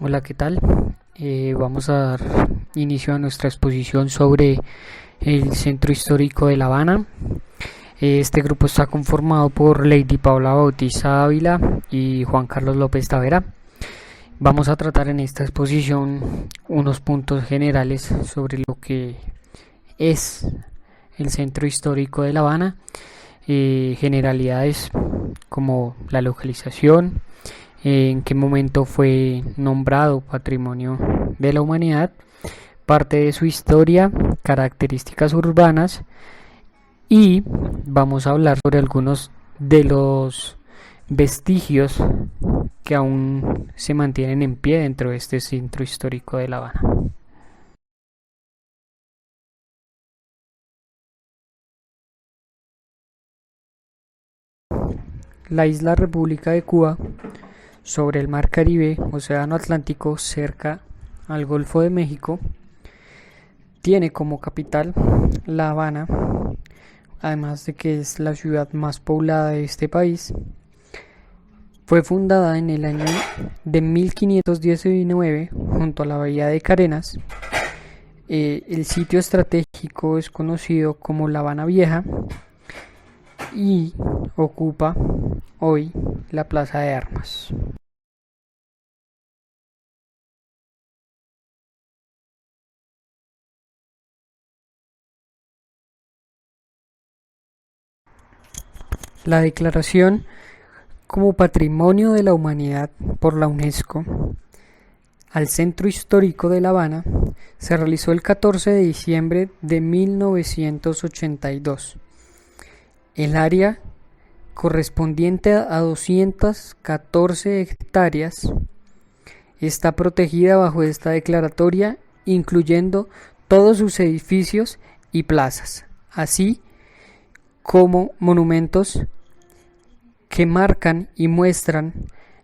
Hola, ¿qué tal? Vamos a dar inicio a nuestra exposición sobre el Centro Histórico de La Habana. Este grupo está conformado por Lady Paula Bautista Ávila y Juan Carlos López Tavera. Vamos a tratar en esta exposición unos puntos generales sobre lo que es el Centro Histórico de La Habana, generalidades como la localización, en qué momento fue nombrado Patrimonio de la Humanidad, parte de su historia, características urbanas y vamos a hablar sobre algunos de los vestigios que aún se mantienen en pie dentro de este centro histórico de La Habana. La isla República de Cuba, sobre el mar Caribe, Océano Atlántico, cerca al Golfo de México, tiene como capital La Habana, además de que es la ciudad más poblada de este país. Fue fundada en el año de 1519 junto a la bahía de Carenas. El sitio estratégico es conocido como La Habana Vieja y ocupa hoy la Plaza de Armas. La declaración como Patrimonio de la Humanidad por la UNESCO al Centro Histórico de La Habana se realizó el 14 de diciembre de 1982. El área correspondiente a 214 hectáreas está protegida bajo esta declaratoria, incluyendo todos sus edificios y plazas, así como monumentos que marcan y muestran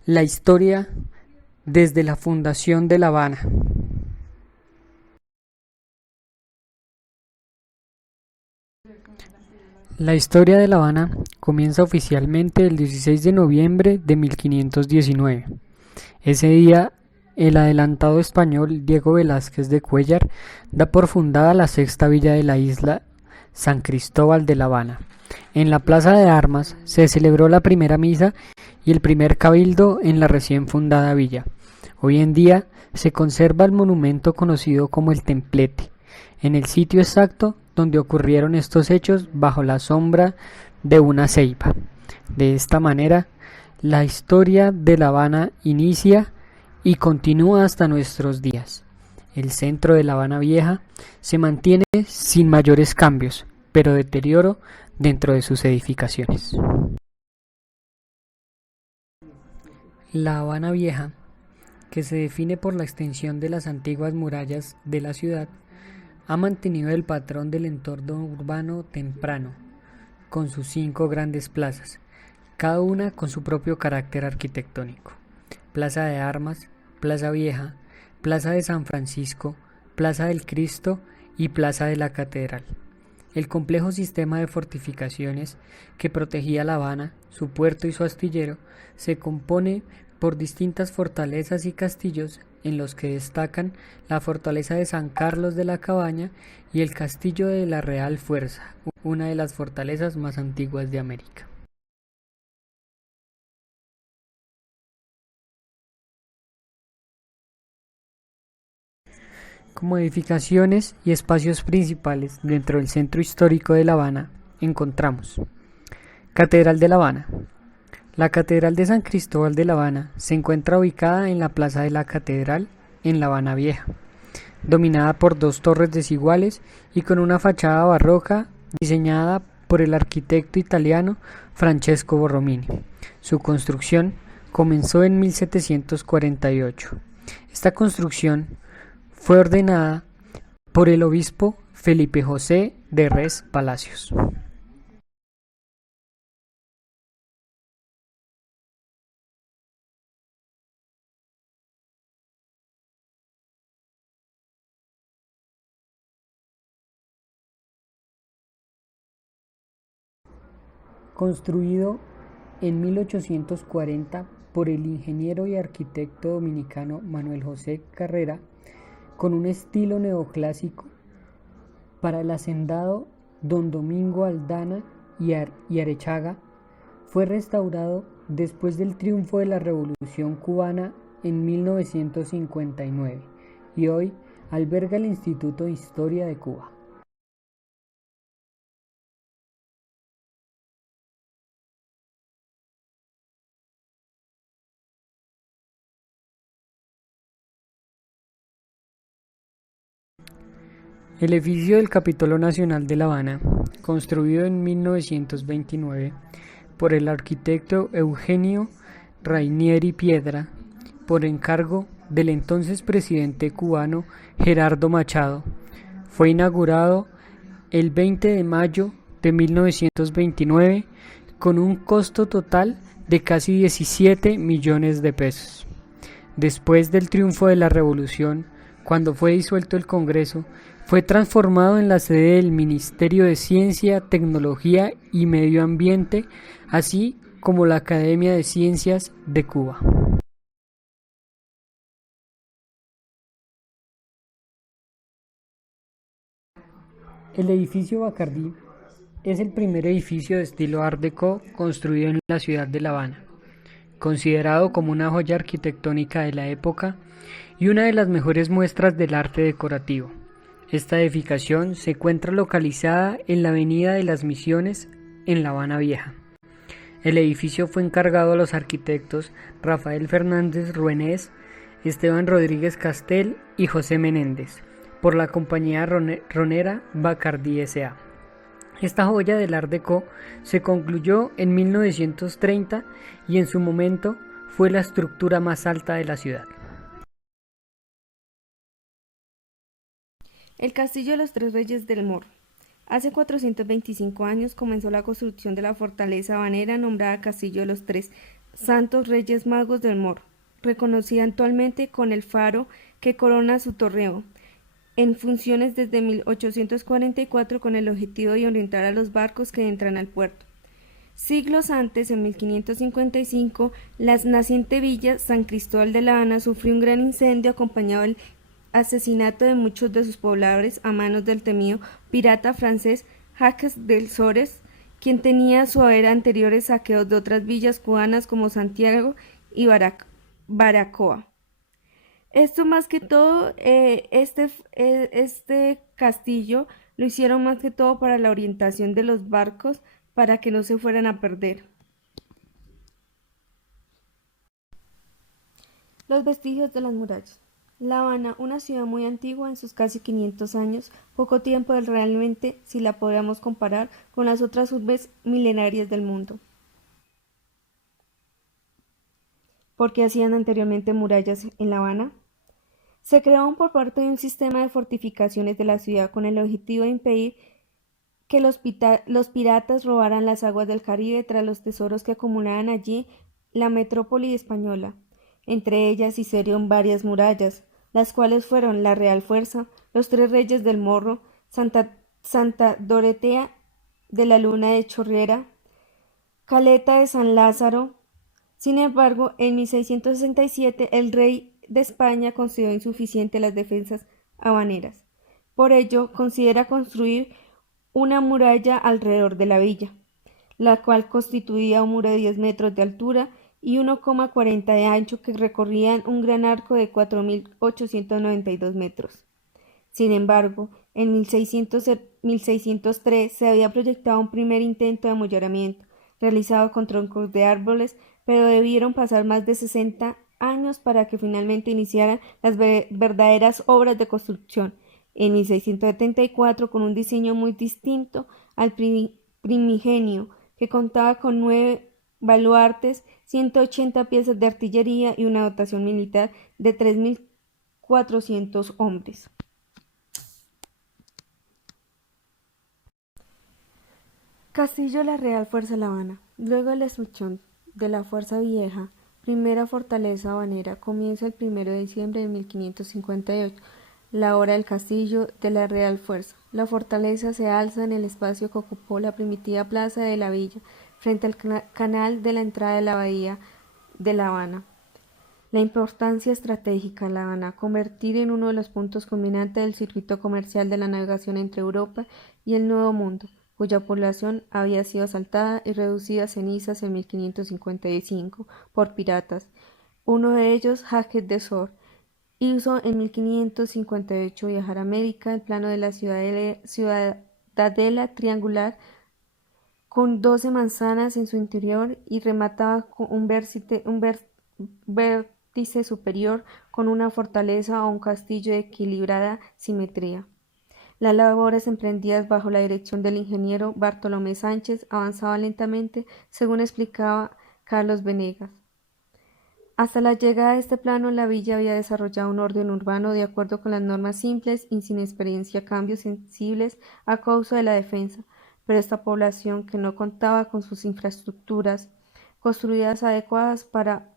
la historia desde la fundación de La Habana. La historia de La Habana comienza oficialmente el 16 de noviembre de 1519. Ese día, el adelantado español Diego Velázquez de Cuéllar da por fundada la sexta villa de la isla, San Cristóbal de La Habana. En la Plaza de Armas se celebró la primera misa y el primer cabildo en la recién fundada villa. Hoy en día se conserva el monumento conocido como el Templete, en el sitio exacto donde ocurrieron estos hechos bajo la sombra de una ceiba. De esta manera, la historia de La Habana inicia y continúa hasta nuestros días. El centro de La Habana Vieja se mantiene sin mayores cambios, pero deterioro dentro de sus edificaciones. La Habana Vieja, que se define por la extensión de las antiguas murallas de la ciudad, ha mantenido el patrón del entorno urbano temprano, con sus 5 grandes plazas, cada una con su propio carácter arquitectónico: Plaza de Armas, Plaza Vieja, Plaza de San Francisco, Plaza del Cristo y Plaza de la Catedral. El complejo sistema de fortificaciones que protegía La Habana, su puerto y su astillero, se compone por distintas fortalezas y castillos, en los que destacan la fortaleza de San Carlos de la Cabaña y el castillo de la Real Fuerza, una de las fortalezas más antiguas de América. Como edificaciones y espacios principales dentro del centro histórico de La Habana, encontramos Catedral de La Habana. La Catedral de San Cristóbal de La Habana se encuentra ubicada en la Plaza de la Catedral, en La Habana Vieja, dominada por 2 torres desiguales y con una fachada barroca diseñada por el arquitecto italiano Francesco Borromini. Su construcción comenzó en 1748. Esta construcción fue ordenada por el obispo Felipe José de Res Palacios. Construido en 1840 por el ingeniero y arquitecto dominicano Manuel José Carrera, con un estilo neoclásico. Para el hacendado Don Domingo Aldana y Arechaga, fue restaurado después del triunfo de la Revolución Cubana en 1959 y hoy alberga el Instituto de Historia de Cuba. El edificio del Capitolio Nacional de La Habana, construido en 1929 por el arquitecto Eugenio Rainieri Piedra, por encargo del entonces presidente cubano Gerardo Machado, fue inaugurado el 20 de mayo de 1929 con un costo total de casi 17 millones de pesos. Después del triunfo de la Revolución, cuando fue disuelto el Congreso, fue transformado en la sede del Ministerio de Ciencia, Tecnología y Medio Ambiente, así como la Academia de Ciencias de Cuba. El edificio Bacardí es el primer edificio de estilo Art Deco construido en la ciudad de La Habana, considerado como una joya arquitectónica de la época y una de las mejores muestras del arte decorativo. Esta edificación se encuentra localizada en la Avenida de las Misiones, en La Habana Vieja. El edificio fue encargado a los arquitectos Rafael Fernández Ruenés, Esteban Rodríguez Castel y José Menéndez, por la compañía ronera Bacardí S.A. Esta joya del Art Deco se concluyó en 1930 y en su momento fue la estructura más alta de la ciudad. El Castillo de los Tres Reyes del Morro. Hace 425 años comenzó la construcción de la fortaleza habanera nombrada Castillo de los Tres Santos Reyes Magos del Morro, reconocida actualmente con el faro que corona su torreón, en funciones desde 1844 con el objetivo de orientar a los barcos que entran al puerto. Siglos antes, en 1555, la naciente villa San Cristóbal de La Habana sufrió un gran incendio acompañado del asesinato de muchos de sus pobladores a manos del temido pirata francés Jacques Desores, quien tenía a su haber anteriores saqueos de otras villas cubanas como Santiago y Baracoa. Esto más que todo, este castillo lo hicieron más que todo para la orientación de los barcos para que no se fueran a perder. Los vestigios de las murallas. La Habana, una ciudad muy antigua en sus casi 500 años, poco tiempo realmente si la podríamos comparar con las otras urbes milenarias del mundo. ¿Por qué hacían anteriormente murallas en La Habana? Se crearon por parte de un sistema de fortificaciones de la ciudad con el objetivo de impedir que los piratas robaran las aguas del Caribe tras los tesoros que acumulaban allí la metrópoli española. Entre ellas hicieron varias murallas, las cuales fueron la Real Fuerza, los Tres Reyes del Morro, Santa Dorotea de la Luna de Chorrera, Caleta de San Lázaro. Sin embargo, en 1667 el rey de España consideró insuficiente las defensas habaneras. Por ello, considera construir una muralla alrededor de la villa, la cual constituía un muro de 10 metros de altura y 1,40 de ancho que recorrían un gran arco de 4.892 metros. Sin embargo, en 1603 se había proyectado un primer intento de amurallamiento, realizado con troncos de árboles, pero debieron pasar más de 60 años para que finalmente iniciaran las verdaderas obras de construcción, en 1674 con un diseño muy distinto al primigenio, que contaba con 9 baluartes, 180 piezas de artillería y una dotación militar de 3.400 hombres. Castillo de la Real Fuerza de La Habana. Luego de la destrucción de la Fuerza Vieja, primera fortaleza habanera, comienza el 1 de diciembre de 1558, la hora del Castillo de la Real Fuerza. La fortaleza se alza en el espacio que ocupó la primitiva plaza de la villa, frente al canal de la entrada de la bahía de La Habana. La importancia estratégica de La Habana, convertir en uno de los puntos culminantes del circuito comercial de la navegación entre Europa y el Nuevo Mundo, cuya población había sido asaltada y reducida a cenizas en 1555 por piratas. Uno de ellos, Jacques de Sor, hizo en 1558 viajar a América el plano de la ciudadela triangular con 12 manzanas en su interior y remataba con un vértice superior con una fortaleza o un castillo de equilibrada simetría. Las labores emprendidas bajo la dirección del ingeniero Bartolomé Sánchez avanzaban lentamente, según explicaba Carlos Venegas. Hasta la llegada de este plano, la villa había desarrollado un orden urbano de acuerdo con las normas simples y sin experiencia cambios sensibles a causa de la defensa, pero esta población, que no contaba con sus infraestructuras construidas adecuadas para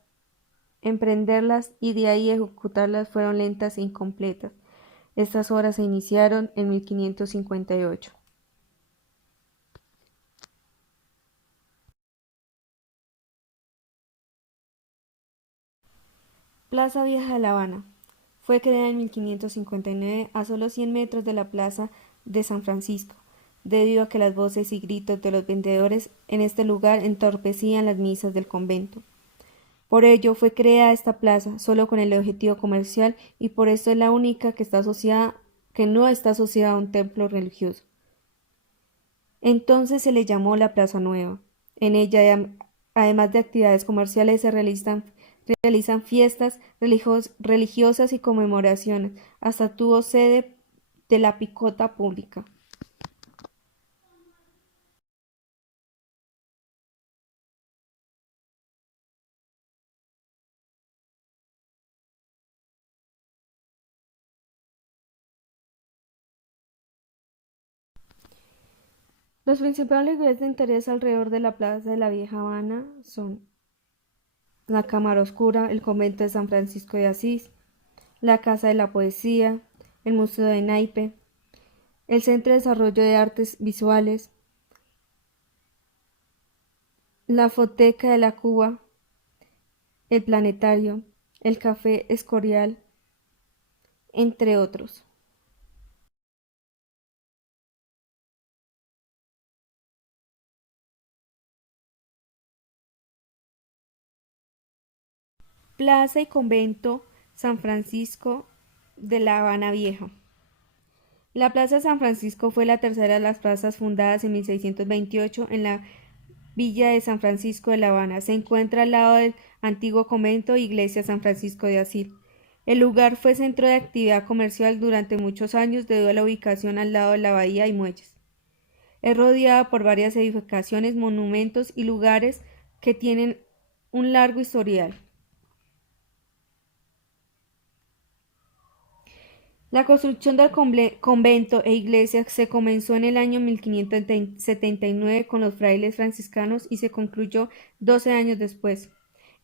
emprenderlas y de ahí ejecutarlas, fueron lentas e incompletas. Estas obras se iniciaron en 1558. Plaza Vieja de La Habana. Fue creada en 1559 a solo 100 metros de la Plaza de San Francisco, debido a que las voces y gritos de los vendedores en este lugar entorpecían las misas del convento. Por ello fue creada esta plaza solo con el objetivo comercial y por esto es la única que no está asociada a un templo religioso. Entonces se le llamó la Plaza Nueva. En ella, además de actividades comerciales, se realizan fiestas religiosas y conmemoraciones. Hasta tuvo sede de la picota pública. Los principales lugares de interés alrededor de la Plaza de la Vieja Habana son la Cámara Oscura, el Convento de San Francisco de Asís, la Casa de la Poesía, el Museo de Naipe, el Centro de Desarrollo de Artes Visuales, la Foteca de la Cuba, el Planetario, el Café Escorial, entre otros. Plaza y Convento San Francisco de La Habana Vieja. La Plaza San Francisco fue la tercera de las plazas fundadas en 1628 en la Villa de San Francisco de La Habana. Se encuentra al lado del antiguo convento e iglesia San Francisco de Asís. El lugar fue centro de actividad comercial durante muchos años debido a la ubicación al lado de la bahía y muelles. Es rodeada por varias edificaciones, monumentos y lugares que tienen un largo historial. La construcción del convento e iglesia se comenzó en el año 1579 con los frailes franciscanos y se concluyó 12 años después.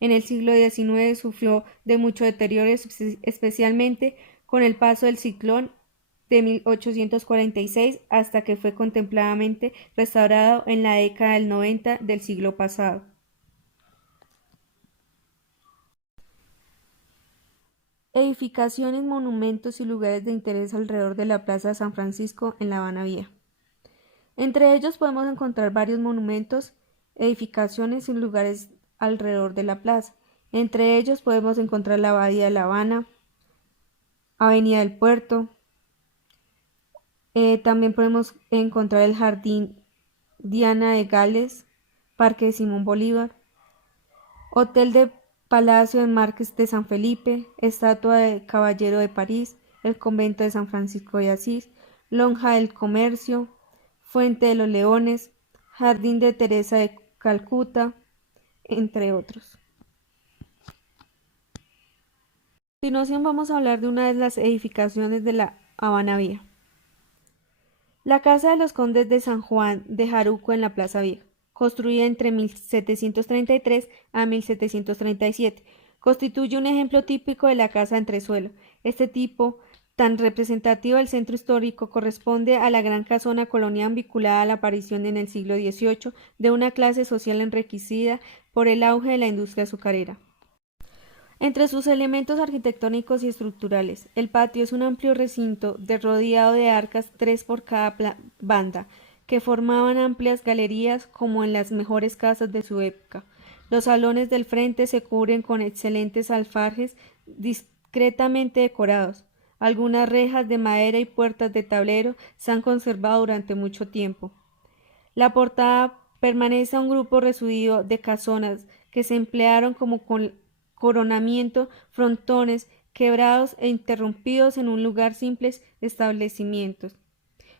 En el siglo XIX sufrió de mucho deterioro, especialmente con el paso del ciclón de 1846 hasta que fue completamente restaurado en la década del 90 del siglo pasado. Edificaciones, monumentos y lugares de interés alrededor de la Plaza de San Francisco en La Habana Vieja. Entre ellos podemos encontrar varios monumentos, edificaciones y lugares alrededor de la plaza. Entre ellos podemos encontrar la Bahía de La Habana, Avenida del Puerto. También podemos encontrar el Jardín Diana de Gales, Parque de Simón Bolívar, Hotel de Palacio de Marqués de San Felipe, Estatua de Caballero de París, el Convento de San Francisco de Asís, Lonja del Comercio, Fuente de los Leones, Jardín de Teresa de Calcuta, entre otros. A continuación vamos a hablar de una de las edificaciones de la Habana Vieja. La Casa de los Condes de San Juan de Jaruco en la Plaza Vieja, construida entre 1733 a 1737, constituye un ejemplo típico de la casa de entresuelo. Este tipo, tan representativo del centro histórico, corresponde a la gran casona colonial vinculada a la aparición en el siglo XVIII de una clase social enriquecida por el auge de la industria azucarera. Entre sus elementos arquitectónicos y estructurales, el patio es un amplio recinto rodeado de arcas, tres por cada banda, que formaban amplias galerías como en las mejores casas de su época. Los salones del frente se cubren con excelentes alfajes discretamente decorados. Algunas rejas de madera y puertas de tablero se han conservado durante mucho tiempo. La portada permanece a un grupo resumido de casonas que se emplearon como coronamiento, frontones quebrados e interrumpidos en un lugar simples establecimientos.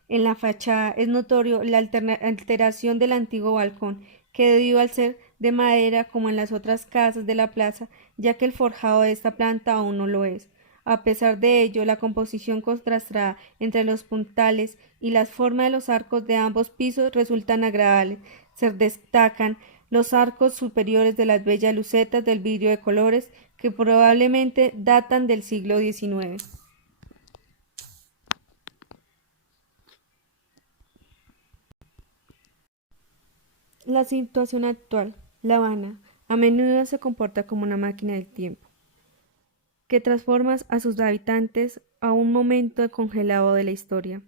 En la fachada es notorio la alteración del antiguo balcón, que debió al ser de madera como en las otras casas de la plaza, ya que el forjado de esta planta aún no lo es. A pesar de ello, la composición contrastada entre los puntales y las formas de los arcos de ambos pisos resultan agradables. Se destacan los arcos superiores de las bellas lucetas del vidrio de colores que probablemente datan del siglo XIX. La situación actual, La Habana, a menudo se comporta como una máquina del tiempo, que transforma a sus habitantes a un momento congelado de la historia.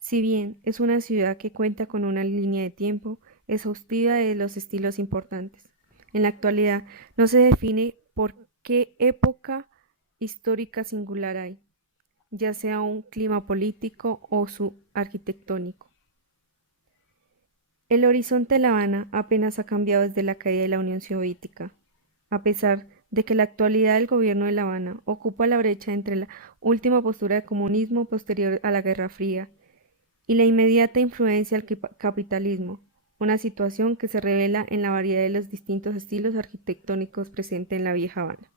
Si bien es una ciudad que cuenta con una línea de tiempo exhaustiva de los estilos importantes, en la actualidad no se define por qué época histórica singular hay, ya sea un clima político o su arquitectónico. El horizonte de La Habana apenas ha cambiado desde la caída de la Unión Soviética, a pesar de que en la actualidad el gobierno de La Habana ocupa la brecha entre la última postura de comunismo posterior a la Guerra Fría y la inmediata influencia del capitalismo, una situación que se revela en la variedad de los distintos estilos arquitectónicos presentes en la vieja Habana.